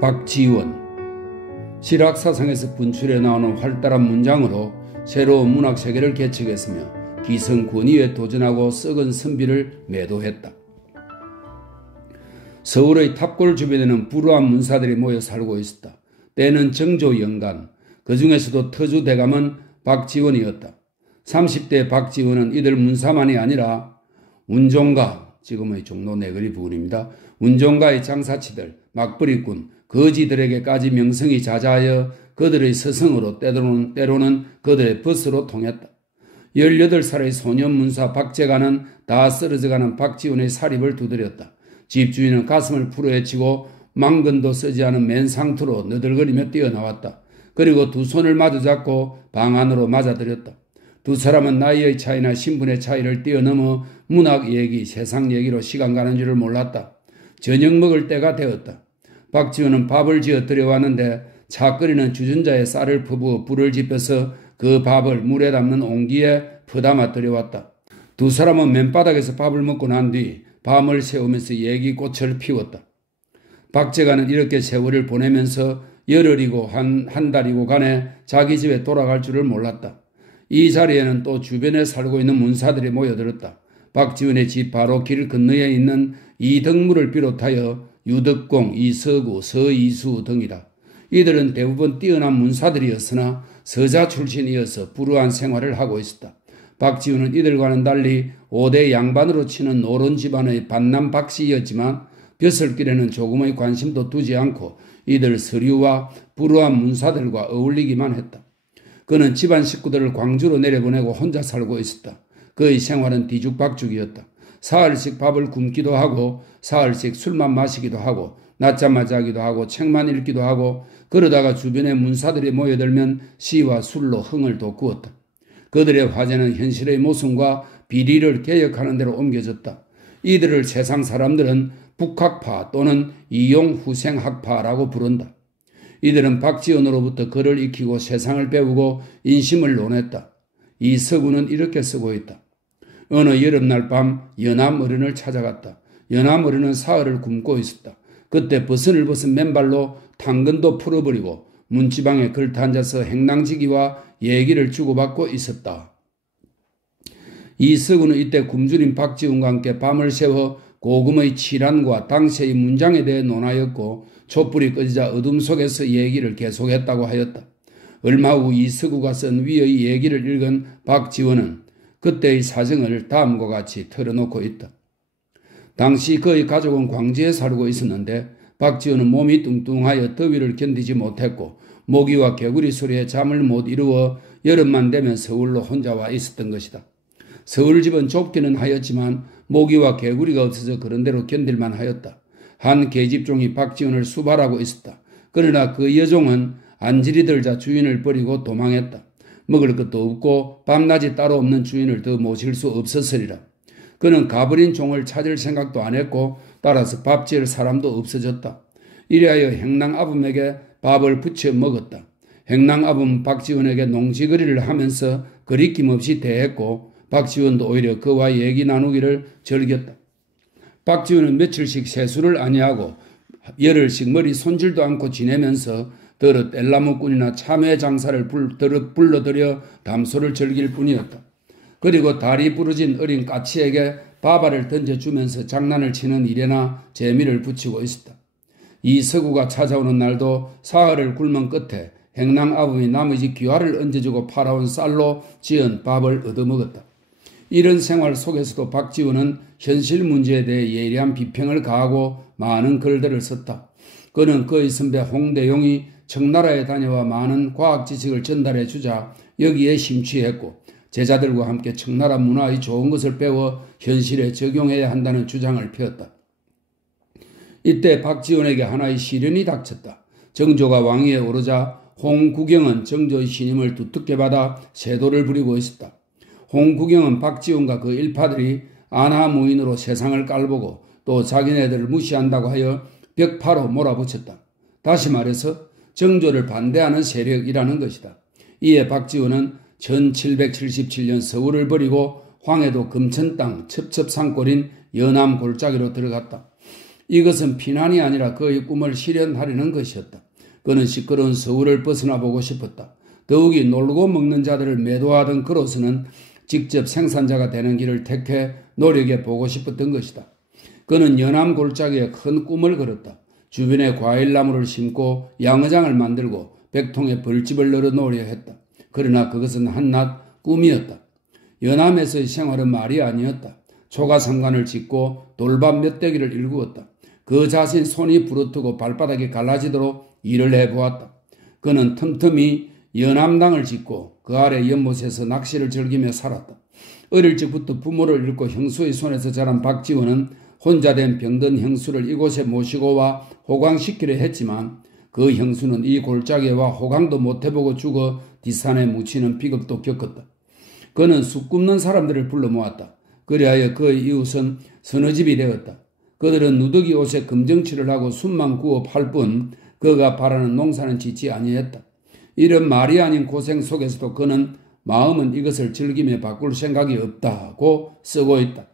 박지원. 실학사상에서 분출해 나오는 활달한 문장으로 새로운 문학 세계를 개척했으며 기성 권위에 도전하고 썩은 선비를 매도했다. 서울의 탑골 주변에는 불우한 문사들이 모여 살고 있었다. 때는 정조 영간, 그 중에서도 터주 대감은 박지원이었다. 30대 박지원은 이들 문사만이 아니라 운종가, 지금의 종로 내거리 부근입니다. 운종가의 장사치들, 막부리꾼, 거지들에게까지 명성이 자자하여 그들의 스승으로 때로는 그들의 벗으로 통했다. 18살의 소년 문사 박재가는 다 쓰러져가는 박지원의 사립을 두드렸다. 집주인은 가슴을 풀어헤치고 망근도 쓰지 않은 맨 상투로 너덜거리며 뛰어나왔다. 그리고 두 손을 마주잡고 방 안으로 맞아들였다. 두 사람은 나이의 차이나 신분의 차이를 뛰어넘어 문학 얘기, 세상 얘기로 시간 가는 줄을 몰랐다. 저녁 먹을 때가 되었다. 박지원은 밥을 지어 들여왔는데 차 끓이는 주전자에 쌀을 퍼부어 불을 지펴서 그 밥을 물에 담는 옹기에 퍼담아 들여왔다. 두 사람은 맨바닥에서 밥을 먹고 난 뒤 밤을 새우면서 얘기꽃을 피웠다. 박재가는 이렇게 세월을 보내면서 열흘이고 한 달이고 간에 자기 집에 돌아갈 줄을 몰랐다. 이 자리에는 또 주변에 살고 있는 문사들이 모여들었다. 박지원의 집 바로 길 건너에 있는 이덕무를 비롯하여 유덕공, 이서구, 서이수 등이다. 이들은 대부분 뛰어난 문사들이었으나 서자 출신이어서 불우한 생활을 하고 있었다. 박지훈은 이들과는 달리 5대 양반으로 치는 노론 집안의 반남 박씨였지만 벼슬길에는 조금의 관심도 두지 않고 이들 서류와 불우한 문사들과 어울리기만 했다. 그는 집안 식구들을 광주로 내려보내고 혼자 살고 있었다. 그의 생활은 뒤죽박죽이었다. 사흘씩 밥을 굶기도 하고 사흘씩 술만 마시기도 하고 낮잠만 자기도 하고 책만 읽기도 하고 그러다가 주변에 문사들이 모여들면 시와 술로 흥을 돋구었다. 그들의 화제는 현실의 모순과 비리를 개혁하는 데로 옮겨졌다. 이들을 세상 사람들은 북학파 또는 이용후생학파라고 부른다. 이들은 박지원으로부터 글을 익히고 세상을 배우고 인심을 논했다. 이 서구는 이렇게 쓰고 있다. 어느 여름날 밤 연암 어른을 찾아갔다. 연암 어른은 사흘을 굶고 있었다. 그때 버선을 벗은 맨발로 당근도 풀어버리고 문지방에 걸터 앉아서 행랑지기와 얘기를 주고받고 있었다. 이 서구는 이때 굶주린 박지훈과 함께 밤을 새워 고금의 칠한과 당시의 문장에 대해 논하였고 촛불이 꺼지자 어둠 속에서 얘기를 계속했다고 하였다. 얼마 후 이 서구가 쓴 위의 얘기를 읽은 박지원은 그때의 사정을 다음과 같이 털어놓고 있다. 당시 그의 가족은 광주에 살고 있었는데 박지원은 몸이 뚱뚱하여 더위를 견디지 못했고 모기와 개구리 소리에 잠을 못 이루어 여름만 되면 서울로 혼자 와 있었던 것이다. 서울 집은 좁기는 하였지만 모기와 개구리가 없어서 그런 대로 견딜만 하였다. 한 계집종이 박지원을 수발하고 있었다. 그러나 그 여종은 안질이 들자 주인을 버리고 도망했다. 먹을 것도 없고 밤낮이 따로 없는 주인을 더 모실 수 없었으리라. 그는 가버린 종을 찾을 생각도 안 했고 따라서 밥 지을 사람도 없어졌다. 이래하여 행랑아범에게 밥을 부쳐 먹었다. 행랑아범은 박지원에게 농지거리를 하면서 거리낌 없이 대했고 박지원도 오히려 그와 얘기 나누기를 즐겼다. 박지원은 며칠씩 세수를 아니하고 열흘씩 머리 손질도 않고 지내면서 더러 뗄나무꾼이나 참외 장사를 불러들여 담소를 즐길 뿐이었다. 그리고 다리 부러진 어린 까치에게 밥알을 던져주면서 장난을 치는 일에나 재미를 붙이고 있었다. 이 서구가 찾아오는 날도 사흘을 굶은 끝에 행랑아범이 나머지 귀화를 얹어주고 팔아온 쌀로 지은 밥을 얻어먹었다. 이런 생활 속에서도 박지원은 현실 문제에 대해 예리한 비평을 가하고 많은 글들을 썼다. 그는 그의 선배 홍대용이 청나라에 다녀와 많은 과학 지식을 전달해 주자 여기에 심취했고 제자들과 함께 청나라 문화의 좋은 것을 배워 현실에 적용해야 한다는 주장을 펴었다. 이때 박지원에게 하나의 시련이 닥쳤다. 정조가 왕위에 오르자 홍구경은 정조의 신임을 두텁게 받아 세도를 부리고 있었다. 홍구경은 박지원과 그 일파들이 안하무인으로 세상을 깔보고 또 자기네들을 무시한다고 하여 벽파로 몰아붙였다. 다시 말해서 정조를 반대하는 세력이라는 것이다. 이에 박지원은 1777년 서울을 버리고 황해도 금천 땅 첩첩산골인 연암 골짜기로 들어갔다. 이것은 피난이 아니라 그의 꿈을 실현하려는 것이었다. 그는 시끄러운 서울을 벗어나 보고 싶었다. 더욱이 놀고 먹는 자들을 매도하던 그로서는 직접 생산자가 되는 길을 택해 노력해 보고 싶었던 것이다. 그는 연암 골짜기에 큰 꿈을 걸었다. 주변에 과일나무를 심고 양어장을 만들고 백통에 벌집을 널어 놓으려 했다. 그러나 그것은 한낱 꿈이었다. 연암에서의 생활은 말이 아니었다. 초가상관을 짓고 돌밭 몇 대기를 일구었다. 그 자신 손이 부르트고 발바닥이 갈라지도록 일을 해보았다. 그는 틈틈이 연암당을 짓고 그 아래 연못에서 낚시를 즐기며 살았다. 어릴 적부터 부모를 잃고 형수의 손에서 자란 박지원은 혼자 된 병든 형수를 이곳에 모시고 와 호강시키려 했지만 그 형수는 이 골짜기에 와 호강도 못해보고 죽어 뒷산에 묻히는 비극도 겪었다. 그는 쑥 굽는 사람들을 불러 모았다. 그리하여 그의 이웃은 서너 집이 되었다. 그들은 누더기 옷에 금정치를 하고 숯만 구워 팔 뿐 그가 바라는 농사는 짓지 아니했다. 이런 말이 아닌 고생 속에서도 그는 마음은 이것을 즐기며 바꿀 생각이 없다고 쓰고 있다.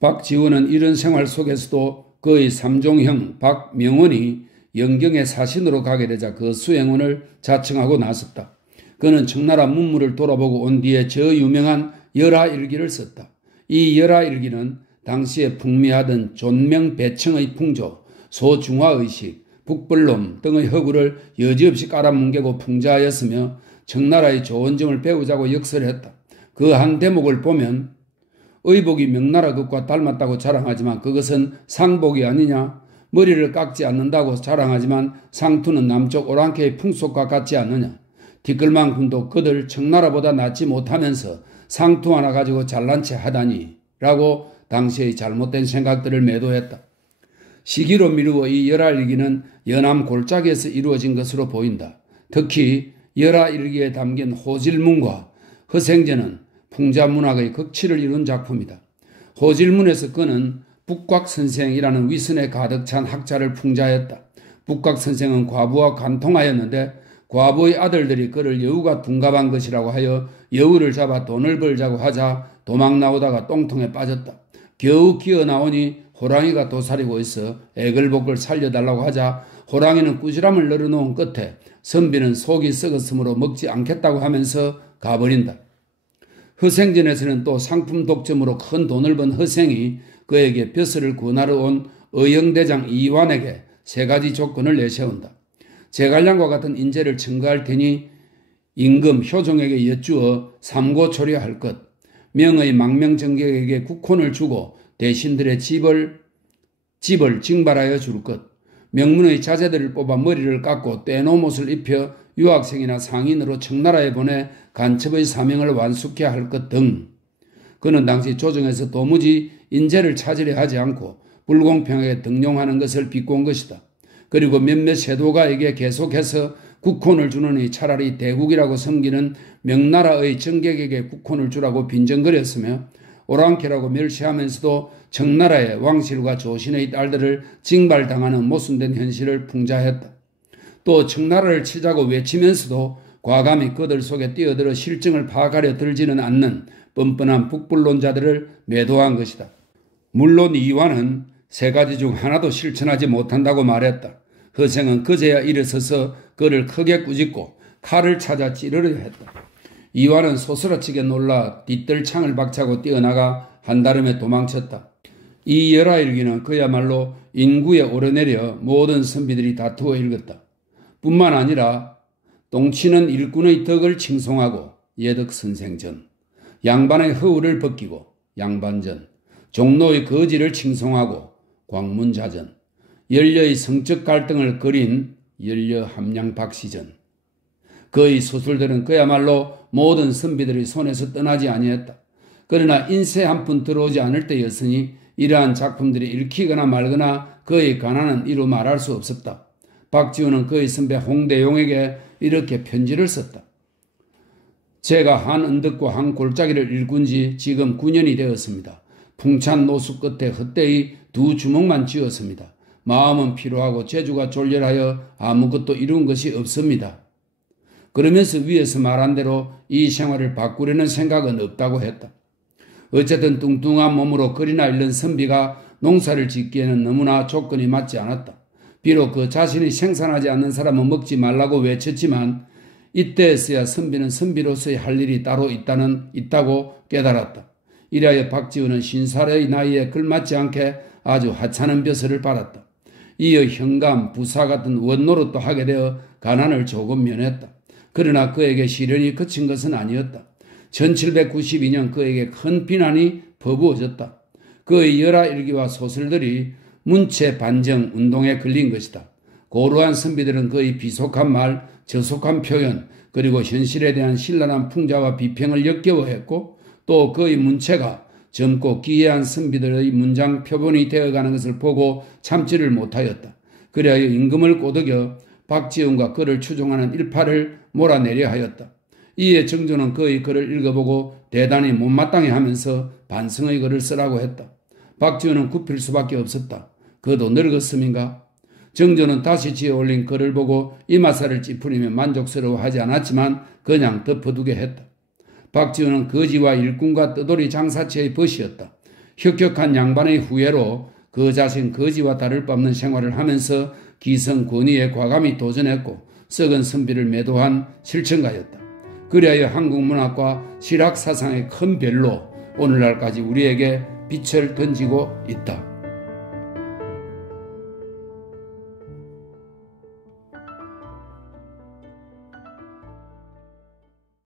박지원은 이런 생활 속에서도 그의 삼종형 박명원이 영경의 사신으로 가게 되자 그 수행원을 자청하고 나섰다. 그는 청나라 문물을 돌아보고 온 뒤에 저 유명한 열하일기를 썼다. 이 열하일기는 당시에 풍미하던 존명배청의 풍조, 소중화의식, 북벌놈 등의 허구를 여지없이 깔아뭉개고 풍자하였으며 청나라의 좋은 점을 배우자고 역설했다. 그 한 대목을 보면 의복이 명나라 것과 닮았다고 자랑하지만 그것은 상복이 아니냐, 머리를 깎지 않는다고 자랑하지만 상투는 남쪽 오랑캐의 풍속과 같지 않느냐, 뒷글만큼도 그들 청나라보다 낫지 못하면서 상투 하나 가지고 잘난 체 하다니 라고 당시의 잘못된 생각들을 매도했다. 시기로 미루어 이 열하일기는 연암 골짜기에서 이루어진 것으로 보인다. 특히 열하일기에 담긴 호질문과 허생제는 풍자문학의 극치를 이룬 작품이다. 호질문에서 그는 북곽선생이라는 위선에 가득 찬 학자를 풍자했다. 북곽선생은 과부와 간통하였는데 과부의 아들들이 그를 여우가 둔갑한 것이라고 하여 여우를 잡아 돈을 벌자고 하자 도망 나오다가 똥통에 빠졌다. 겨우 기어 나오니 호랑이가 도사리고 있어 애걸복걸 살려달라고 하자 호랑이는 꾸지람을 널어놓은 끝에 선비는 속이 썩었으므로 먹지 않겠다고 하면서 가버린다. 허생전에서는 또 상품 독점으로 큰 돈을 번 허생이 그에게 벼슬을 구하러 온 의영대장 이완에게 세 가지 조건을 내세운다. 제갈량과 같은 인재를 청구할 테니 임금 효종에게 여쭈어 삼고초려할 것, 명의 망명정객에게 국혼을 주고 대신들의 집을 징발하여 줄 것, 명문의 자제들을 뽑아 머리를 깎고 떼놓은 옷을 입혀 유학생이나 상인으로 청나라에 보내 간첩의 사명을 완수케 할 것 등. 그는 당시 조정에서 도무지 인재를 찾으려 하지 않고 불공평하게 등용하는 것을 비꼰 것이다. 그리고 몇몇 세도가에게 계속해서 국혼을 주느니 차라리 대국이라고 섬기는 명나라의 정객에게 국혼을 주라고 빈정거렸으며 오랑캐라고 멸시하면서도 청나라의 왕실과 조신의 딸들을 징발당하는 모순된 현실을 풍자했다. 또 청나라를 치자고 외치면서도 과감히 그들 속에 뛰어들어 실정을 파악하려 들지는 않는 뻔뻔한 북불론자들을 매도한 것이다. 물론 이완은 세 가지 중 하나도 실천하지 못한다고 말했다. 허생은 그제야 일어서서 그를 크게 꾸짖고 칼을 찾아 찌르려 했다. 이완은 소스라치게 놀라 뒷뜰창을 박차고 뛰어나가 한달음에 도망쳤다. 이 열하일기는 그야말로 인구에 오르내려 모든 선비들이 다투어 읽었다. 뿐만 아니라 똥치는 일꾼의 덕을 칭송하고 예덕선생전, 양반의 허울을 벗기고 양반전, 종로의 거지를 칭송하고 광문자전, 연려의 성적 갈등을 그린 연려함량박시전. 그의 소설들은 그야말로 모든 선비들의 손에서 떠나지 아니했다. 그러나 인쇄 한 푼 들어오지 않을 때였으니 이러한 작품들이 읽히거나 말거나 그의 가난은 이루 말할 수 없었다. 박지원은 그의 선배 홍대용에게 이렇게 편지를 썼다. 제가 한 언덕과 한 골짜기를 일군 지 지금 9년이 되었습니다. 풍찬 노수 끝에 헛되이 두 주먹만 쥐었습니다. 마음은 피로하고 재주가 졸렬하여 아무것도 이룬 것이 없습니다. 그러면서 위에서 말한 대로 이 생활을 바꾸려는 생각은 없다고 했다. 어쨌든 뚱뚱한 몸으로 거리나 잃는 선비가 농사를 짓기에는 너무나 조건이 맞지 않았다. 비록 그 자신이 생산하지 않는 사람은 먹지 말라고 외쳤지만 이때에서야 선비는 선비로서의 할 일이 따로 있다고 깨달았다. 이래하여 박지원은 50살의 나이에 걸맞지 않게 아주 하찮은 벼슬을 받았다. 이어 현감, 부사 같은 원노릇도 하게 되어 가난을 조금 면했다. 그러나 그에게 시련이 그친 것은 아니었다. 1792년 그에게 큰 비난이 퍼부어졌다. 그의 열화 일기와 소설들이 문체 반정 운동에 걸린 것이다. 고루한 선비들은 그의 비속한 말, 저속한 표현, 그리고 현실에 대한 신랄한 풍자와 비평을 역겨워했고 또 그의 문체가 젊고 기이한 선비들의 문장 표본이 되어가는 것을 보고 참지를 못하였다. 그래야 임금을 꼬드겨 박지원과 그를 추종하는 일파를 몰아내려 하였다. 이에 정조는 그의 글을 읽어보고 대단히 못마땅해 하면서 반성의 글을 쓰라고 했다. 박지원은 굽힐 수밖에 없었다. 그도 늙었음인가? 정조는 다시 지어올린 글을 보고 이마살을 찌푸리며 만족스러워하지 않았지만 그냥 덮어두게 했다. 박지원은 거지와 일꾼과 떠돌이 장사치의 벗이었다. 혁혁한 양반의 후예로 그 자신 거지와 다를 바 없는 생활을 하면서 기성 권위에 과감히 도전했고 썩은 선비를 매도한 실천가였다. 그리하여 한국 문학과 실학 사상의 큰 별로 오늘날까지 우리에게 빛을 던지고 있다.